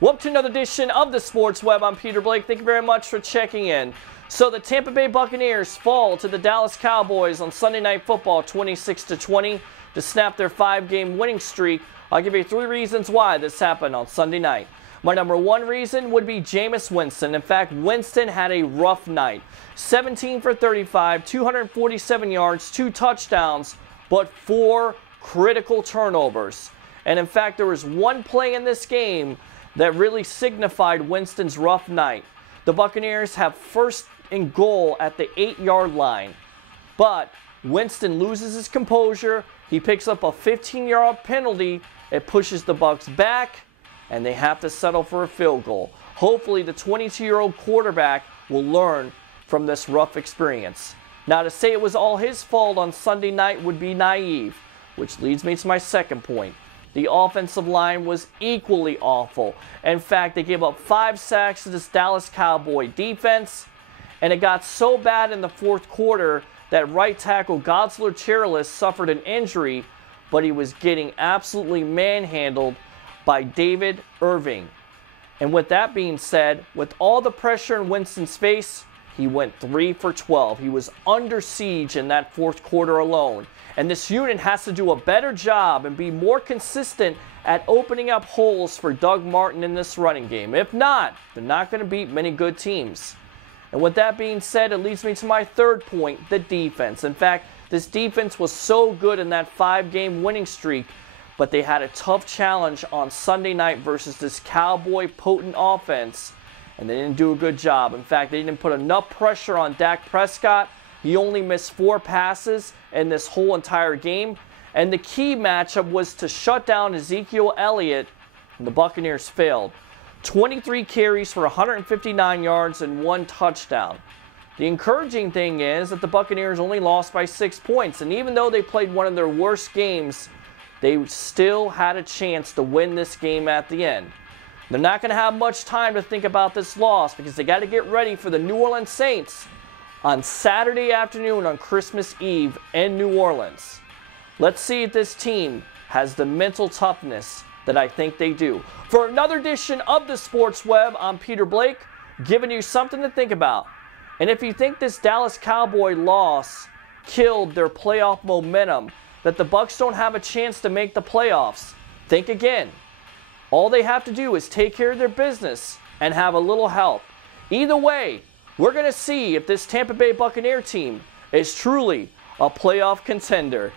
Welcome to another edition of the Sports Web. I'm Peter Blake. Thank you very much for checking in. So the Tampa Bay Buccaneers fall to the Dallas Cowboys on Sunday Night Football 26-20 to snap their 5-game winning streak. I'll give you 3 reasons why this happened on Sunday night. My number 1 reason would be Jameis Winston. In fact, Winston had a rough night. 17 for 35, 247 yards, 2 touchdowns, but 4 critical turnovers. And in fact, there was one play in this game that really signified Winston's rough night. The Buccaneers have first and goal at the 8-yard line, but Winston loses his composure. He picks up a 15-yard penalty. It pushes the Bucs back, and they have to settle for a field goal. Hopefully, the 22-year-old quarterback will learn from this rough experience. Now, to say it was all his fault on Sunday night would be naive, which leads me to my second point. The offensive line was equally awful. In fact, they gave up 5 sacks to this Dallas Cowboy defense, and it got so bad in the fourth quarter that right tackle Godsler Cherilus suffered an injury, but he was getting absolutely manhandled by David Irving. And with that being said, with all the pressure in Winston's face, he went 3 for 12. He was under siege in that fourth quarter alone. And this unit has to do a better job and be more consistent at opening up holes for Doug Martin in this running game. If not, they're not going to beat many good teams. And with that being said, it leads me to my third point, the defense. In fact, this defense was so good in that 5-game winning streak, but they had a tough challenge on Sunday night versus this Cowboy potent offense, and they didn't do a good job. In fact, they didn't put enough pressure on Dak Prescott. He only missed 4 passes in this whole entire game. And the key matchup was to shut down Ezekiel Elliott, and the Buccaneers failed. 23 carries for 159 yards and 1 touchdown. The encouraging thing is that the Buccaneers only lost by 6 points. And even though they played one of their worst games, they still had a chance to win this game at the end. They're not going to have much time to think about this loss because they got to get ready for the New Orleans Saints on Saturday afternoon on Christmas Eve in New Orleans. Let's see if this team has the mental toughness that I think they do. For another edition of the Sports Web, I'm Peter Blake, giving you something to think about. And if you think this Dallas Cowboy loss killed their playoff momentum, that the Bucs don't have a chance to make the playoffs, think again. All they have to do is take care of their business and have a little help. Either way, we're going to see if this Tampa Bay Buccaneer team is truly a playoff contender.